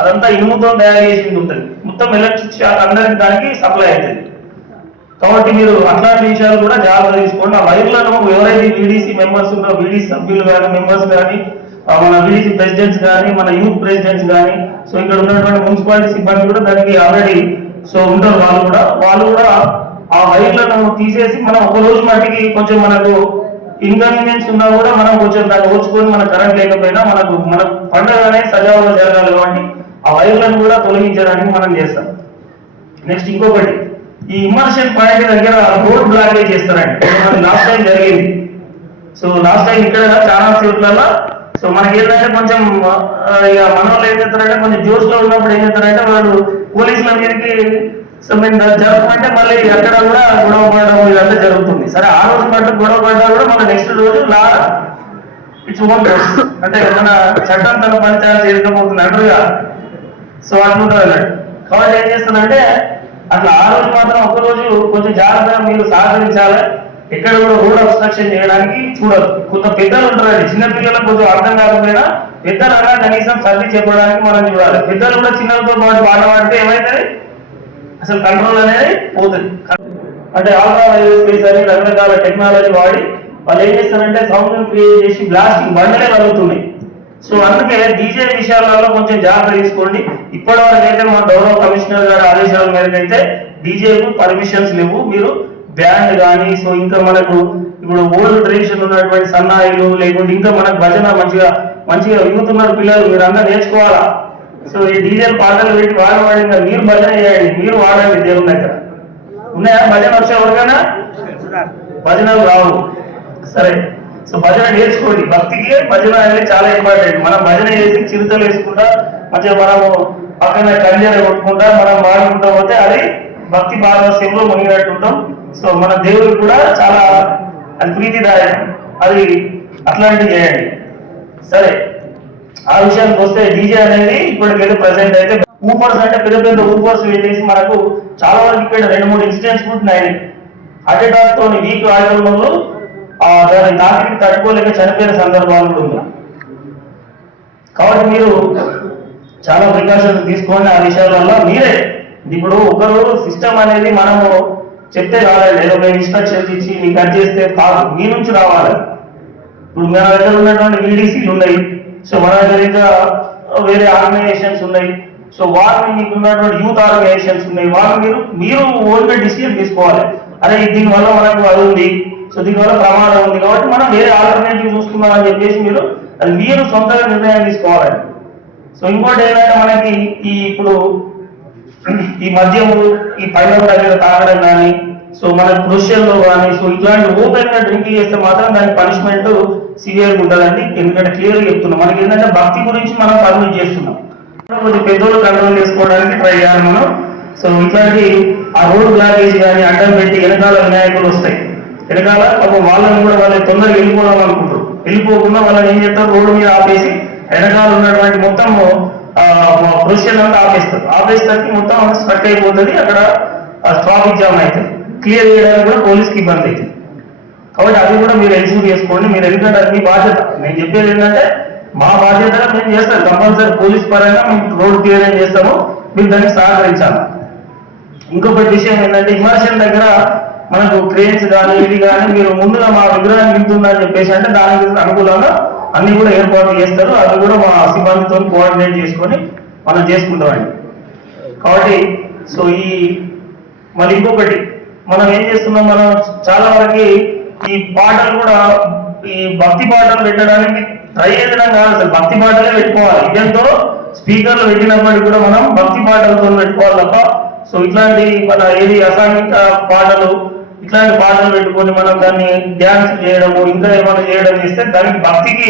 అదంతా ఇనుముతో తయారు చేసింది ఉంటుంది, మొత్తం ఎలక్ట్రిక్ షాక్ అందరికి దానికి సప్లై అవుతుంది. కాబట్టి మీరు అట్లాంటి విషయాలు కూడా జాగ్రత్త తీసుకోండి. ఆ వైర్లను ఎవరైతే వీడీసీ మెంబర్స్ ఉన్నారో, వీడీసీ సభ్యులు కానీ, మెంబర్స్ కానీ, మన వీడీసీ ప్రెసిడెంట్స్ కానీ, మన యూత్ ప్రెసిడెంట్స్ కానీ, సో ఇక్కడ ఉన్నటువంటి మున్సిపాలిటీ సిబ్బంది కూడా దానికి ఆల్రెడీ సో ఉంటారు. వాళ్ళు కూడా ఆ వైర్లను తీసేసి మనం ఒక రోజు మట్టికి కొంచెం మనకు ఇన్కన్వీనియన్స్ ఉన్నా కూడా మనం కొంచెం దాన్ని ఓర్చుకొని మన కరెంట్ లేకపోయినా మన పండుగ అనేది సజావుగా జరగాలి కాబట్టి ఆ వైర్లను కూడా తొలగించడానికి మనం చేస్తాం. నెక్స్ట్ ఇంకొకటి, ఈ ఇమర్షన్ పాయింట్ దగ్గర రోడ్ బ్లాకేజ్ చేస్తారండి. లాస్ట్ టైం జరిగింది. సో లాస్ట్ టైం ఇక్కడ చాలా చోట్లలో సో మనకి ఏంటంటే కొంచెం ఇక మన వాళ్ళు ఏం చేస్తారంటే కొంచెం జోష్ లో ఉన్నప్పుడు ఏం చేస్తారంటే వాళ్ళు పోలీసుల మీదకి సో మేము జరగమంటే మళ్ళీ అక్కడ కూడా గొడవ పడడం ఇదంతా జరుగుతుంది. సరే ఆ రోజు పట్టు గొడవ పడ్డా కూడా మన నెక్స్ట్ రోజు ఇట్స్ ఓన్ అంటే మన చట్టం తన పనిచేయాలి చేయకపోతుంది అంటారుగా, సో అట్లుంటుంది అన్నట్టు. కాబట్టి ఏం చేస్తుందంటే అట్లా ఆ రోజు మాత్రం ఒకరోజు కొంచెం జాగ్రత్తగా మీరు సహకరించాలి. ఎక్కడ కూడా రోడ్ అబ్స్ట్రక్షన్ చేయడానికి చూడదు. కొంత పెద్దలు ఉంటారండి, చిన్న పిల్లలకు కొంచెం అర్థం కాకపోయినా పెద్దలన్నా కనీసం సర్ది చెప్పడానికి మనం చూడాలి. పెద్దలు కూడా చిన్నలతో పాటు వాడమంటే ఏమైతుంది, అసలు కంట్రోల్ అనేది పోతుంది. అంటే ఆల్ట్రా వైర్ స్పేస్ అని రకరకాల టెక్నాలజీ వాడి వాళ్ళు ఏం చేస్తారంటే సౌండ్ క్రియేట్ చేసి బ్లాస్టింగ్ బండలే కలుగుతున్నాయి. సో అందుకే డీజే విషయాలలో కొంచెం జాగ్రత్త తీసుకోండి. ఇప్పటి వరకు అయితే మా గౌరవ కమిషనర్ గారి ఆదేశాల మేరకు అయితే డీజేకు పర్మిషన్స్ లేవు. మీరు బ్యాండ్ కానీ సో ఇంకా మనకు ఇప్పుడు ఓల్డ్ ట్రెడిషన్ ఉన్నటువంటి సన్నాయిలు లేకుంటే ఇంకా మనకు భజన మంచిగా వింటున్నారు పిల్లలు, మీరు అందరూ నేర్చుకోవాలా. సో ఈ డీజే పాటలు పెట్టి వాడవాడి మీరు భజన చేయండి, మీరు వాడండి. దేవుని దగ్గర ఉన్నాయా భజన వచ్చే ఎవరికైనా? భజనలు రావు. సరే, సో భజన నేర్చుకోండి. భక్తికి భజన అనేది చాలా ఇంపార్టెంట్. మనం భజన చేసి చిరుతలు వేసుకుంటా మంచిగా మనము పక్కన కంజర కొట్టుకుంటా మనం వాడుకుంటా పోతే అది భక్తి పారవస్యంలో మునిగినట్టు ఉంటాం. సో మన దేవుడికి కూడా చాలా అది ప్రీతిదాయకం. అది అట్లాంటివి చేయండి. సరే, ఆ విషయానికి వస్తే డీజే అనేది ఇప్పటికైతే ప్రజెంట్ అయితే ఊపర్స్ అంటే పెద్ద పెద్ద ఊపర్స్ వేసేసి మనకు చాలా వరకు ఇక్కడ 2-3 ఇన్సిడెంట్స్ కూడా ఉన్నాయి. హార్ట్ అటాక్ తోని వీక్ ఆడవాళ్ళు దాని తాకిడికి తట్టుకోలేక చనిపోయిన సందర్భాలు కూడా ఉన్నాయి. కాబట్టి మీరు చాలా ప్రికాషన్స్ తీసుకోండి ఆ విషయాలలో. మీరే ఇప్పుడు ఒకరు సిస్టమ్ అనేది మనము చెప్తే రావాలి, ఏదో మేము ఇన్స్ట్రక్షన్స్ ఇచ్చి మీకు అది చేస్తే కాదు, మీ నుంచి రావాలి. ఇప్పుడు మన దగ్గర ఉన్నటువంటి వీడీసీలు ఉన్నాయి, సో మన దగ్గర ఇంకా వేరే ఆర్గనైజేషన్స్ ఉన్నాయి. సో వాళ్ళు మీకు ఉన్నటువంటి యూత్ ఆర్గనైజేషన్స్ ఉన్నాయి. వాళ్ళు మీరు ఓన్గా డిసిజన్ తీసుకోవాలి. అరే దీనివల్ల మనకు అది ఉంది, సో దీనివల్ల ప్రమాదం ఉంది కాబట్టి మనం వేరే ఆల్టర్నేటివ్ చూసుకున్నాం అని చెప్పేసి మీరు సొంతంగా నిర్ణయం తీసుకోవాలండి. సో ఇంకోటి ఏంటంటే మనకి ఇప్పుడు ఈ మద్యము ఈ పైన దగ్గర తాగడం కానీ సో మన కృష్యల్లో కానీ సో ఇట్లాంటి ఓపెన్ గా డ్రింకింగ్ చేస్తే మాత్రం దానికి పనిష్మెంట్ సివియర్గా ఉంటుందండి. ఎందుకంటే క్లియర్గా చెప్తున్నాం, మనకి ఏంటంటే భక్తి గురించి మనం పర్మిట్ చేస్తున్నాం. కొంచెం పెద్దోళ్ళు కంట్రోల్ చేసుకోవడానికి ట్రై చేయాలి మనం. సో ఇట్లాంటి ఆ రోడ్ బ్లాకేజ్ కానీ అడ్డం పెట్టి వెనకాల వినాయకులు వస్తాయి. వెనకాల వాళ్ళని కూడా వాళ్ళు తొందరగా వెళ్ళిపోదాం అనుకుంటారు. వెళ్ళిపోకుండా వాళ్ళని ఏం చేస్తారు, రోడ్డు మీద ఆపేసి వెనకాల ఉన్నటువంటి మొత్తం ప్రొసీజర్ అంతా ఆపేసరికి మొత్తం స్ట్రక్ అయిపోతుంది. అక్కడ ట్రాఫిక్ జామ్ అవుతుంది. క్లియర్ చేయడానికి కూడా పోలీస్కి ఇబ్బంది అవుతుంది. కాబట్టి అది కూడా మీరు ఎన్షూర్ చేసుకోండి. మీరు ఎందుకంటే అది మీ బాధ్యత. నేను చెప్పేది ఏంటంటే మా బాధ్యతగా మేము చేస్తాం. కంపల్సరీ పోలీస్ పరంగా మేము రోడ్ క్లియర్ చేస్తాము, మీరు దానికి సహకరించాలి. ఇంకొకటి విషయం ఏంటంటే ఇమర్షన్ దగ్గర మనకు క్రేన్స్ కానీ ఇది కానీ మీరు ముందుగా మా విగ్రహం నింపుతుందని చెప్పేసి అంటే దానికి అనుకూలంగా అన్ని కూడా ఏర్పాట్లు చేస్తారు. అది కూడా మా సిబ్బందితో కోఆర్డినేట్ చేసుకొని మనం చేసుకుంటామండి. కాబట్టి సో మళ్ళీ ఇంకొకటి మనం ఏం చేస్తున్నాం, మనం చాలా వరకు ఈ పాటలు కూడా ఈ భక్తి పాటలు పెట్టడానికి ట్రై చేయడం కాదు, అసలు భక్తి పాటలే పెట్టుకోవాలి. ఇదంతో స్పీకర్లు పెట్టినప్పటికీ కూడా మనం భక్తి పాటలతో పెట్టుకోవాలి తప్ప సో ఇట్లాంటి మన ఏది అసాంఘిక పాటలు ఇట్లాంటి పాటలు పెట్టుకొని మనం దాన్ని డ్యాన్స్ చేయడము ఇంకా ఏమైనా చేయడం చేస్తే దానికి భక్తికి